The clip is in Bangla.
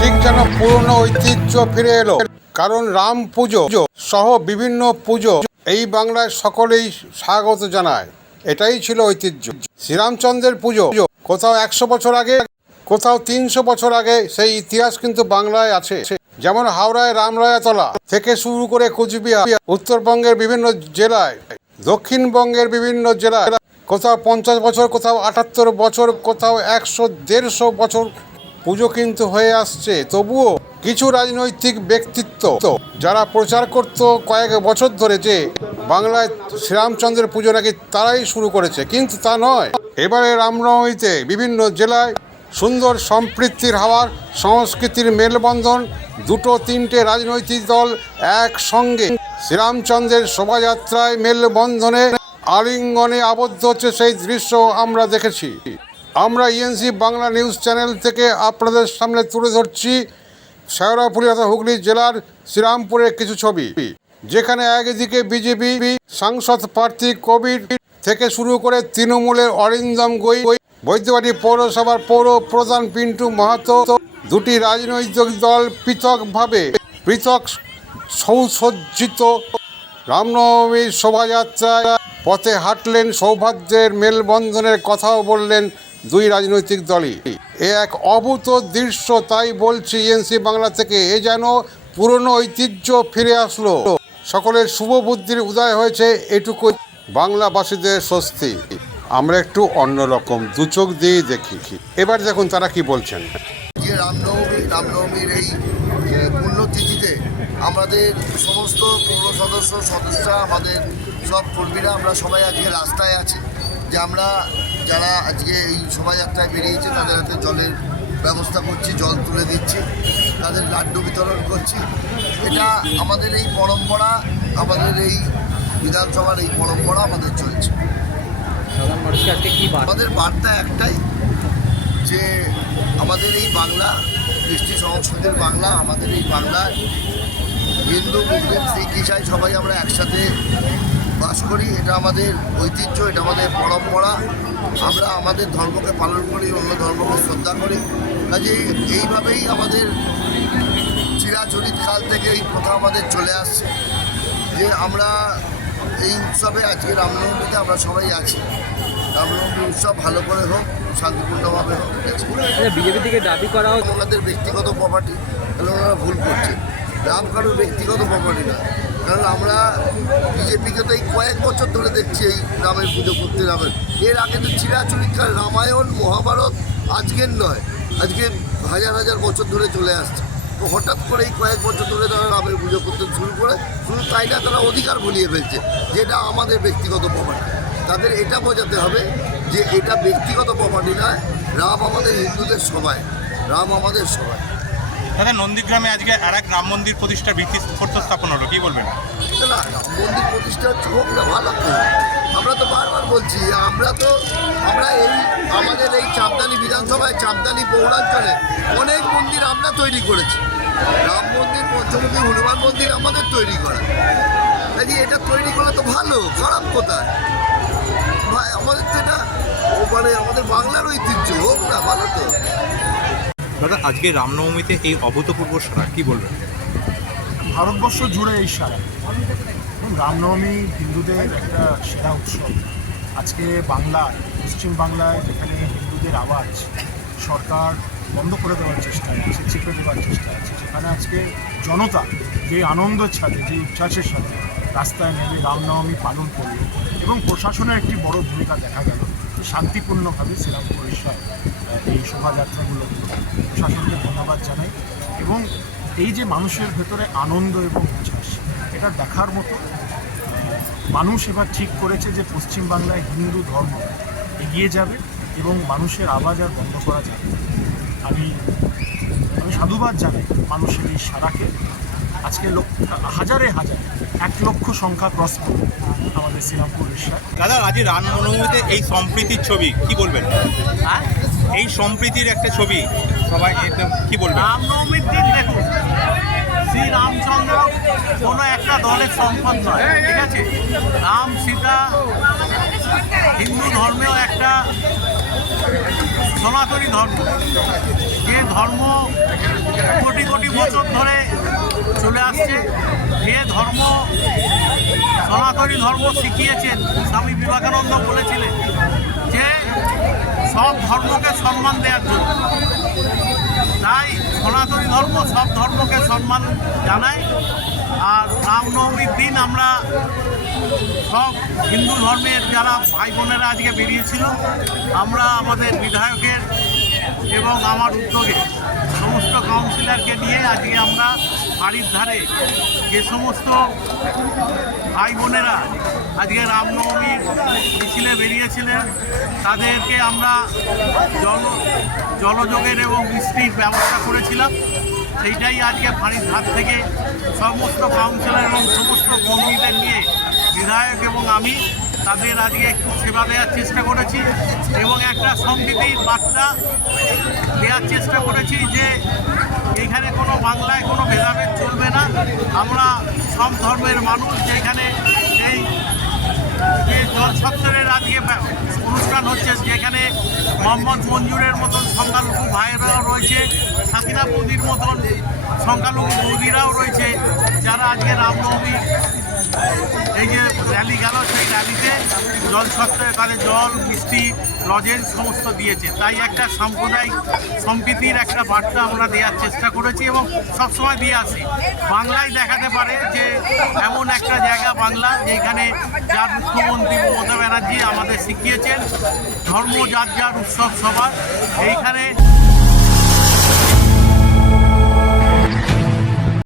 ঠিক যেন পুরনো ঐতিহ্য ফিরে এলো। কারণ রাম পুজো সহ বিভিন্ন পুজো এই বাংলায় সকলেই স্বাগত জানায়। এটাই ছিল ঐতিহ্য। শ্রীরামচন্দ্রের পুজো কোথাও একশো বছর আগে, কোথাও তিনশো বছর আগে সেই ইতিহাস কিন্তু বাংলায় আছে। যেমন হাওড়ায় রামরায়াতলা থেকে শুরু করে কুচবিহার, উত্তরবঙ্গের বিভিন্ন জেলায়, দক্ষিণবঙ্গের বিভিন্ন জেলায় কোথাও পঞ্চাশ বছর, কোথাও আটাত্তর বছর, কোথাও একশো, দেড়শো বছর পুজো কিন্তু হয়ে আসছে। তবুও কিছু রাজনৈতিক ব্যক্তিত্ব যারা প্রচার করত কয়েক বছর ধরে যে বাংলায় শ্রীরামচন্দ্রের পুজো নাকি তারাই শুরু করেছে, কিন্তু তা নয়। এবারে রামনবমীতে বিভিন্ন জেলায় সুন্দর সম্পৃক্তির হাওয়ার, সংস্কৃতির মেলবন্ধন, দুটো তিনটে রাজনৈতিক দল একসঙ্গে শ্রীরামচন্দ্রের শোভাযাত্রায় মেলবন্ধনে আলিঙ্গনে আবদ্ধ হচ্ছে সেই দৃশ্য আমরা দেখেছি। আমরা ইএনসি বাংলা নিউজ চ্যানেল থেকে আপনাদের সামনে তুলে ধরছি শেওড়াপুরি তথা হুগলি জেলার শ্রীরামপুরের কিছু ছবি। যেখানে একদিকে বিজেপি সাংসদ প্রার্থী কবির থেকে শুরু করে তৃণমূলের অরিন্দম গই, বৈদ্যবাড়ি পৌরসভার পৌর প্রধান পিন্টু মাহাতো, দুটি রাজনৈতিক দল পৃথকভাবে পৃথক সৌসজ্জিত। রামনবমীর শোভাযাত্রায় পথে হাঁটলেন সৌভাগ্যের মেলবন্ধনের কথাও বললেন দুই রাজনৈতিক দলই। এ এক অভূত দৃশ্য, তাই বলছি এনসি বাংলা থেকে, এ যেন পুরনো ঐতিহ্য ফিরে আসলো। সকলের শুভ বুদ্ধির উদয় হয়েছে, এটুকু বাংলাবাসীদের স্বস্তি। আমরা একটু অন্যরকম দু চোখ দিয়েই দেখি। এবার দেখুন তারা কি বলছেন। যে রামনবমী, রামনবমীর এই পুণ্যতিথিতে আমাদের সমস্ত পৌর সদস্য, সদস্যরা, আমাদের সব কর্মীরা, আমরা সবাই আজকে রাস্তায় আছি যে আমরা যারা আজকে এই শোভাযাত্রায় বেরিয়েছে তাদের হাতে জলের ব্যবস্থা করছি জল তুলে দিচ্ছি তাদের লাড্ডু বিতরণ করছি। এটা আমাদের এই পরম্পরা আমাদের এই বিধানসভার এই পরম্পরা আমাদের চলছে। আমাদের বার্তা একটাই যে আমাদের এই বাংলা কৃষ্টি সংস্কৃতির বাংলা আমাদের এই বাংলায় হিন্দু মুসলিম শিখ ইসাই সবাই আমরা একসাথে বাস করি এটা আমাদের ঐতিহ্য এটা আমাদের পরম্পরা। আমরা আমাদের ধর্মকে পালন করি অন্য ধর্মকে শ্রদ্ধা করি। কাজে এইভাবেই আমাদের চিরাচরিত কাল থেকে এই প্রথা আমাদের চলে আসছে। যে আমরা এই উৎসবে আজকে রামনবমীতে আমরা সবাই আছি। রামনবমী উৎসব ভালো করে হোক শান্তিপূর্ণভাবে হোক বিজেপি থেকে দাবি করা হোক ওনাদের ব্যক্তিগত প্রপার্টি তাহলে ওনারা ভুল করছেন। রাম কারোর ব্যক্তিগত প্রপার্টি না। কারণ আমরা বিজেপিকে তো এই কয়েক বছর ধরে দেখছি এই রামের পুজো করতে রামের। এর আগে তো চিরাচরিতকাল রামায়ণ, মহাভারত আজকের নয়। আজকে হাজার হাজার বছর ধরে চলে আসছে। তো হঠাৎ করে এই কয়েক বছর ধরে তারা রামের পুজো করতে শুরু করে, শুধু তাই না, তারা অধিকার ভুলিয়ে ফেলছে, যেটা আমাদের ব্যক্তিগত প্রপার্টি। তাদের এটা বোঝাতে হবে যে এটা ব্যক্তিগত প্রপার্টি নয়, রাম আমাদের হিন্দুদের সবাই, রাম আমাদের সবাই। দাদা, নন্দীগ্রামে আজকে আর এক রাম মন্দির প্রতিষ্ঠার ভিত্তি স্থাপন হলো, কি বলবেন? মন্দির প্রতিষ্ঠা হোক না ভালো আমরা তো বারবার বলছি, আমরা তো, আমরা এই আমাদের এই চাপদানি বিধানসভায় চাপদানি পৌরাঞ্চলে অনেক মন্দির আমরা তৈরি করেছি। রাম মন্দির, পঞ্চমুখী হনুমান মন্দির আমাদের তৈরি করা। কাজে এটা তৈরি করা তো ভালো, খারাপ কোথায়? ভাই, আমাদের তো এটা মানে আমাদের বাংলার ঐতিহ্য, হোক না, ভালো তো। দাদা, আজকে রামনবমীতে এই অভূতপূর্ব সারা, কি বলবেন? ভারতবর্ষ জুড়ে এই সারা। রামনবমী হিন্দুদের একটা সেরা উৎসব। আজকে বাংলায় পশ্চিম বাংলায় যেখানে হিন্দুদের আওয়াজ সরকার বন্ধ করে দেওয়ার চেষ্টা আছে, চেপে দেওয়ার চেষ্টা আছে, সেখানে আজকে জনতা যে আনন্দের সাথে, যে উচ্ছ্বাসের সাথে রাস্তায় নেমে রামনবমী পালন করল এবং প্রশাসনের একটি বড় ভূমিকা দেখা গেল। শান্তিপূর্ণভাবে শ্রীরাম পরিষদ এই শোভাযাত্রাগুলো। প্রশাসনকে ধন্যবাদ জানাই এবং এই যে মানুষের ভেতরে আনন্দ এবং উচ্ছ্বাস, এটা দেখার মতো মানুষ এবার ঠিক করেছে যে পশ্চিমবাংলায় হিন্দু ধর্ম এগিয়ে যাবে এবং মানুষের আওয়াজ আর বন্ধ করা যাবে আমি আমি সাধুবাদ জানাই মানুষের এই সারাকে আজকে লক্ষ হাজারে হাজার এক লক্ষ সংখ্যা ক্রস করবে আমাদের শ্রীরামপুর ঈশ্বর দাদা আজকে রামনবমীতে এই সম্প্রীতির ছবি কি বলবেন? এই সম্প্রীতির একটা ছবি সবাই কি বলবেন? রামনবমীর দিন দেখুন শ্রী রামচন্দ্র কোনো একটা দলের সম্পদ নয় ঠিক আছে? রাম সীতা হিন্দু ধর্মেও একটা সনাতনী ধর্ম। যে ধর্ম কোটি কোটি বছর ধরে চলে আসছে। যে ধর্ম, সনাতনী ধর্ম শিখিয়েছেন স্বামী বিবেকানন্দ বলেছিলেন যে সব ধর্মকে সম্মান দেওয়ার জন্য। তাই সনাতনী ধর্ম সব ধর্মকে সম্মান জানায়। আর রামনবমীর দিন আমরা সব হিন্দু ধর্মের যারা ভাই বোনেরা আজকে বেরিয়েছিল, আমরা আমাদের বিধায়কের এবং আমার উদ্যোগে সমস্ত কাউন্সিলরকে নিয়ে আজকে আমরা বাড়ির ধারে যে সমস্ত ভাই বোনেরা আজকে রামনবমীর মিছিলে বেরিয়েছিলেন, তাদেরকে আমরা জল, জলযোগের এবং বৃষ্টির ব্যবস্থা করেছিলাম। সেইটাই আজকে পানির ধার থেকে সমস্ত কাউন্সিলর এবং সমস্ত কর্মীদের নিয়ে বিধায়ক এবং আমি তাদের আজকে একটু সেবা দেওয়ার চেষ্টা করেছি এবং একটা সম্প্রীতির বার্তা দেওয়ার চেষ্টা করেছি যে এখানে কোনো বাংলায় কোনো ভেদাভেদ চলবে না। আমরা সব ধর্মের মানুষ যেখানে এই যে জল সত্তরের আজকে অনুষ্ঠান হচ্ছে, যেখানে মোহাম্মদ মঞ্জুরের মতন সংখ্যালঘু ভাইয়েরাও রয়েছে, সাকিনা বৌদির মতন সংখ্যালঘু বৌদিরাও রয়েছে, যারা আজকে রামনবমী, এই যে র্যালি গেল, সেই র্যালিতে জল সত্ত্বের কালে জল, মিষ্টি, লজেন্স সমস্ত দিয়েছে। তাই একটা সাম্প্রদায়িক সম্প্রীতির একটা বার্তা আমরা দেওয়ার চেষ্টা করেছি এবং সবসময় দিয়ে আসি। বাংলায় দেখাতে পারে যে এমন একটা জায়গা বাংলা যেখানে যার মুখ্যমন্ত্রী মমতা ব্যানার্জি আমাদের শিখিয়েছেন, ধর্ম যার যার উৎসব সবার। এইখানে